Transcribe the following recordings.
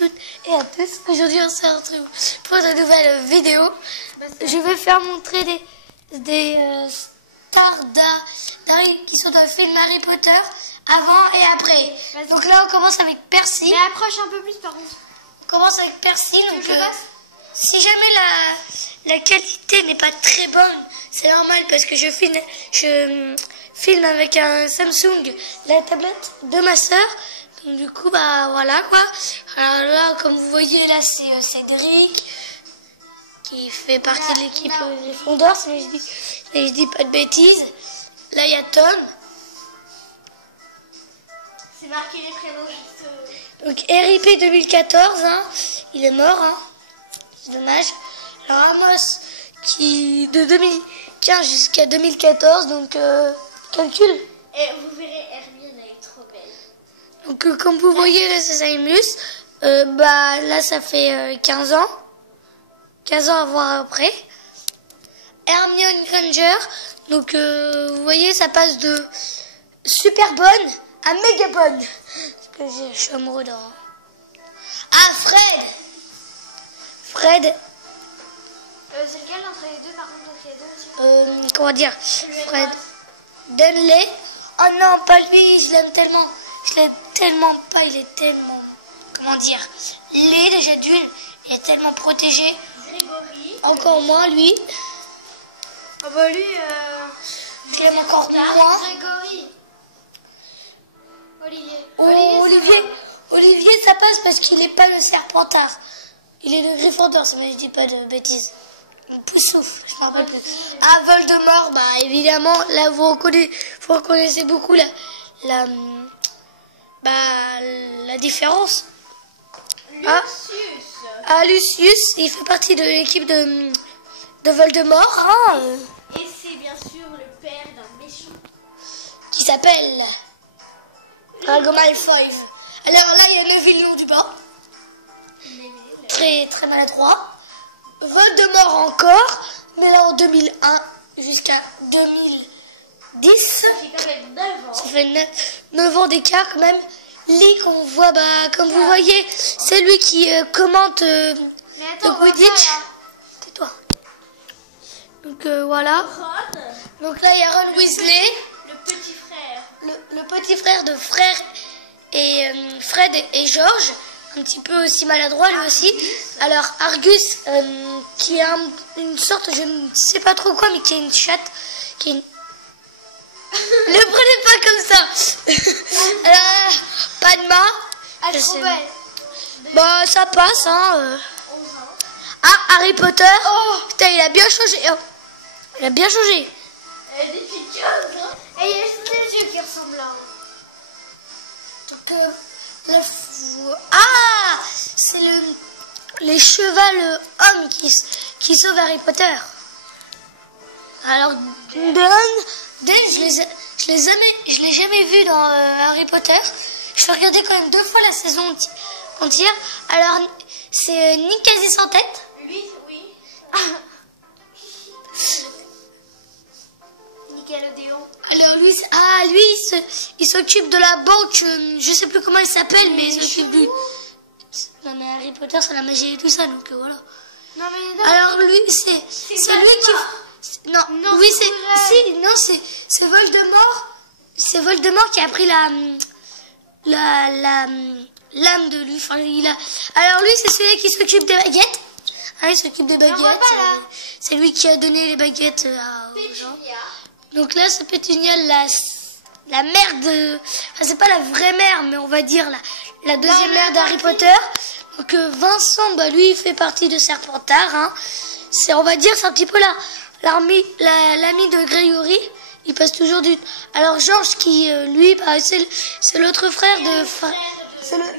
toutes et à tous. Aujourd'hui, on se retrouve pour de nouvelles vidéos. Je vais faire montrer des stars d'Harry qui sont dans le film Harry Potter avant et après. Donc là, on commence avec Percy. Mais approche un peu plus par contre. On commence avec Percy. Donc, si jamais la qualité n'est pas très bonne, c'est normal parce que je filme avec un Samsung, la tablette de ma soeur. Donc du coup, bah voilà quoi. Alors là, comme vous voyez, là c'est Cédric qui fait partie de l'équipe des Fondeurs, si je dis pas de bêtises. Là, il y a Tom. C'est marqué les prénoms juste. Donc RIP 2014, hein, il est mort, hein. C'est dommage. Alors Amos qui de 2015 jusqu'à 2014, donc calcul. Et vous verrez, Hermione elle est trop belle. Donc comme vous voyez là c'est Sirius, bah là ça fait 15 ans à voir après. Hermione Granger, donc vous voyez ça passe de super bonne à méga bonne. Parce que je suis amoureux d'un. Ah Fred. C'est lequel entre les deux par contre? Donc il y a deux aussi. Comment dire, Fred Dunley. Oh non, pas lui, je l'aime tellement pas, il est tellement, comment dire, laid déjà d'une, il est tellement protégé. Grégory. Encore moins lui. Ah bah lui, Je l'aime encore moins. Grégory. Olivier. Oh, Olivier, ça passe parce qu'il n'est pas le Serpentard. Il est le Gryffondor, mais je dis pas de bêtises. Poussouf, je me rappelle plus. Ah, Voldemort, bah évidemment, là vous reconnaissez beaucoup la différence. Lucius, il fait partie de l'équipe de Voldemort, hein, Et c'est bien sûr le père d'un méchant. qui s'appelle Drago Malfoy. Alors là, il y a Neville du bas, très très maladroit. Voldemort encore, mais là en 2001 jusqu'à 2010. Ça fait quand même 9 ans. Ça fait 9 ans d'écart quand même. Lee qu'on voit, bah, comme vous voyez, c'est lui qui commente Mais attends, le Quidditch. Tais-toi. Donc voilà. Ron, Donc là il y a Ron Weasley, le petit frère. le petit frère de Fred et George. Un petit peu aussi maladroit lui aussi. Alors Argus qui a une sorte, je ne sais pas trop quoi, mais qui a une chatte, qui est une... Ne prenez pas comme ça. Alors, Padma. Ah, trop belle. Bah ça passe hein. 11 ans. Ah, Harry Potter. Oh putain, il a bien changé. Oh. Il a bien changé. Elle est depuis 15 ans. Et il y a juste les yeux qui ressemblent là. Donc c'est les chevals hommes qui sauvent Harry Potter. Alors Dan, je l'ai jamais vu dans Harry Potter. Je vais regarder quand même 2 fois la saison entière. Alors c'est Nick quasi sans tête. Lui, oui. Nickelodeon. Alors lui, il s'occupe de la banque, je sais plus comment elle s'appelle, mais il s'occupe du... Non mais Harry Potter, c'est la magie et tout ça, donc voilà. Non mais Alors lui, c'est lui qui... Non, oui, c'est Voldemort. C'est Voldemort qui a pris l'âme de lui. Enfin, alors lui, c'est celui qui s'occupe des baguettes. Ah, il s'occupe des baguettes. C'est lui qui a donné les baguettes aux gens. Donc là, c'est Pétunia, la mère de... Enfin, c'est pas la vraie mère, mais on va dire la deuxième mère d'Harry Potter. Donc Vincent, bah lui, il fait partie de Serpentard. Hein. On va dire, c'est un petit peu l'ami de Grégory. Il passe toujours du... Alors George, qui, lui, bah, c'est l'autre frère de...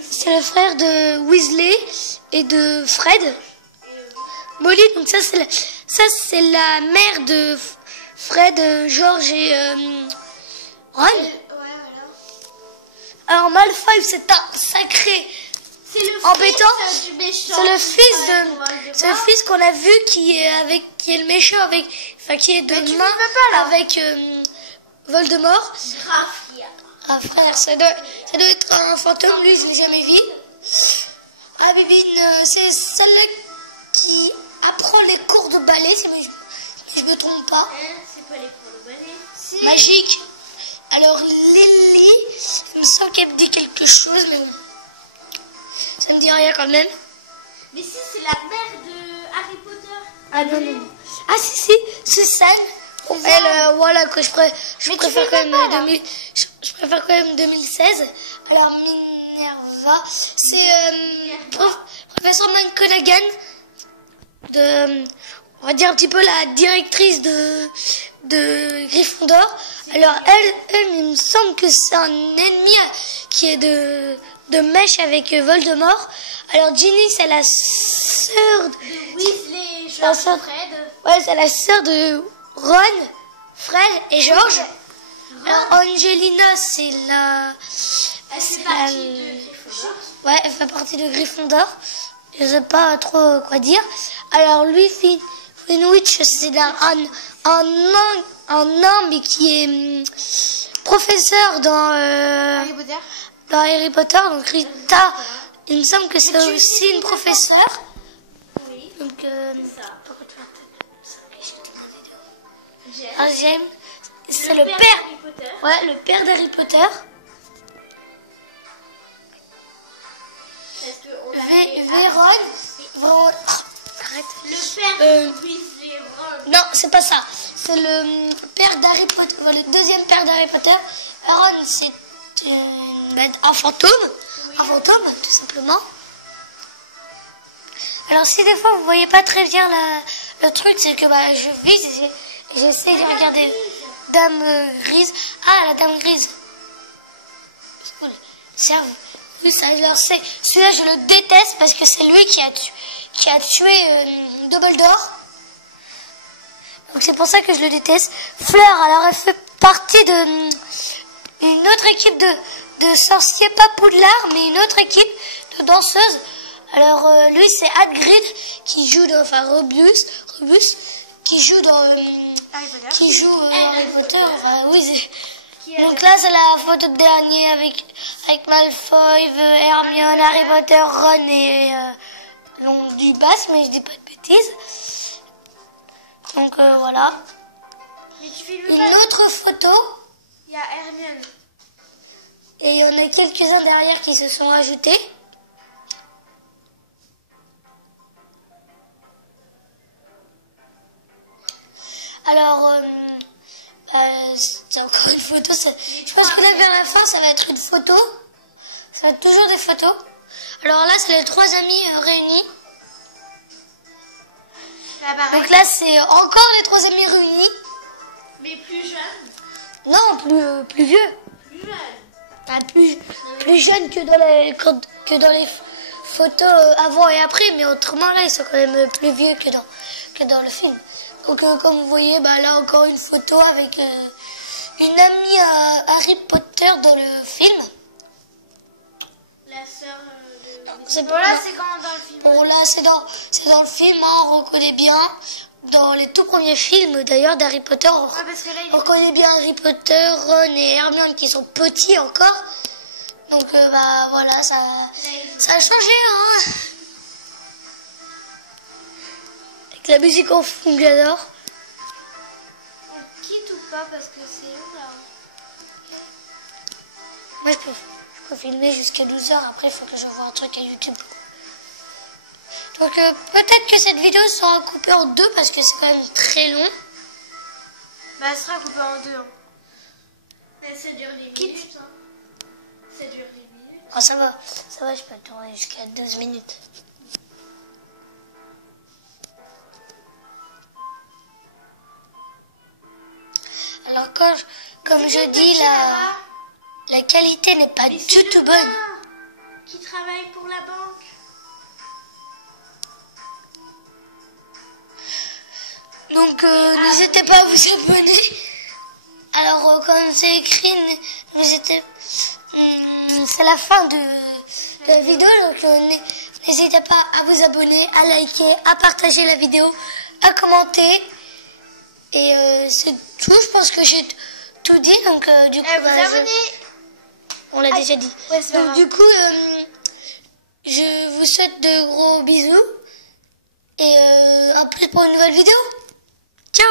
C'est le frère de Weasley et de Fred. Molly, donc ça, c'est la mère de... Fred, George et Ron. Alors Malfoy, c'est un sacré embêtant. C'est le fils qu'on a vu qui est le méchant qui est de main avec Voldemort. Ah frère, ça doit être un fantôme, lui je l'ai jamais vu. Ah, Bibine, c'est celle-là qui apprend les cours de ballet, si je me trompe pas. C'est pas les cours de ballet. Si. Magique. Alors, Lily, il me semble qu'elle me dit quelque chose, mais bon. Ça me dit rien quand même. Mais si, c'est la mère de Harry Potter. Ah non, non. Ah si, Susan. Elle, voilà, que je préfère quand même je préfère quand même 2016. Alors, Minerva, c'est professeur McGonagall, on va dire un petit peu la directrice de Gryffondor. Alors, elle, il me semble que c'est un ennemi qui est de mèche avec Voldemort. Alors, Ginny, c'est la sœur de Weasley, Fred. Ouais, c'est la sœur de Ron, Fred et George. Alors, Angelina, c'est la... Elle fait partie de Gryffondor. Ouais, elle fait partie de Gryffondor. Je sais pas trop quoi dire. Alors, lui, Finwich, c'est un nain, mais qui est professeur dans Harry Potter. Donc, Rita, il me semble que c'est aussi une professeure. Oui. Donc, c'est ça. James, c'est le le père père. d'Harry Potter. Ouais, le père d'Harry Potter. Parce que on Véron. Arrête. Le père de Weasley. Non, c'est pas ça. C'est le père d'Harry Potter. Le deuxième père d'Harry Potter. Ron, c'est un fantôme. Oui. Un fantôme, tout simplement. Alors, si des fois vous voyez pas très bien le truc, c'est que je vise et j'essaie de regarder Dame Grise. Ah, la Dame Grise. Oui, ça, alors celui-là, je le déteste parce que c'est lui qui a tué Dumbledore. Donc c'est pour ça que je le déteste. Fleur, alors elle fait partie d'une autre équipe de sorciers, pas Poudlard, mais une autre équipe de danseuses. Alors lui, c'est Hagrid qui joue dans, Rebus, qui joue dans Harry Potter. Enfin, oui, donc là, c'est la photo de dernier avec Malfoy, Hermione, Harry Potter, Ron et du basque, mais je dis pas de bêtises. Donc voilà. Mais tu fais une autre photo. Il y a Hermione. Et il y en a quelques-uns derrière qui se sont ajoutés. Alors, c'est encore une photo. Je pense que là, vers la fin, ça va être une photo. Ça va être toujours des photos. Alors là, c'est les 3 amis réunis. Donc là, c'est encore les 3 amis réunis. Mais plus jeunes. Non, plus vieux. Plus jeunes. Plus jeunes que dans les photos avant et après. Mais autrement, là, ils sont quand même plus vieux que dans le film. Donc, comme vous voyez, là, encore une photo avec une amie Harry Potter dans le film. La sœur de... C'est là, c'est comment dans le film? Bon, là, c'est dans le film, on reconnaît bien. Dans les tout premiers films, d'ailleurs, d'Harry Potter, on reconnaît bien Harry Potter, Ron et Hermione qui sont petits encore. Donc, voilà, ça a changé, hein. Avec la musique en fond, j'adore. On quitte ou pas parce que c'est où, là? Moi, je peux filmer jusqu'à 12h. Après, il faut que je voie un truc à YouTube. Donc, peut-être que cette vidéo sera coupée en 2 parce que c'est quand même très long. Elle sera coupée en 2. Hein. Mais ça dure 10 minutes. Hein. Ça dure 10 minutes. Oh, ça va, je peux tourner jusqu'à 12 minutes. Alors, comme je dis, la qualité n'est pas du tout bonne. Qui travaille pour la banque. Donc, n'hésitez pas à vous abonner. Alors, comme c'est écrit, c'est la fin de la vidéo. Donc, n'hésitez pas à vous abonner, à liker, à partager la vidéo, à commenter. Et c'est tout. Je pense que j'ai tout dit. Donc, du coup, vous abonnez. On l'a déjà dit. Ouais, donc, du coup, Je vous souhaite de gros bisous. Et à plus pour une nouvelle vidéo. Ciao!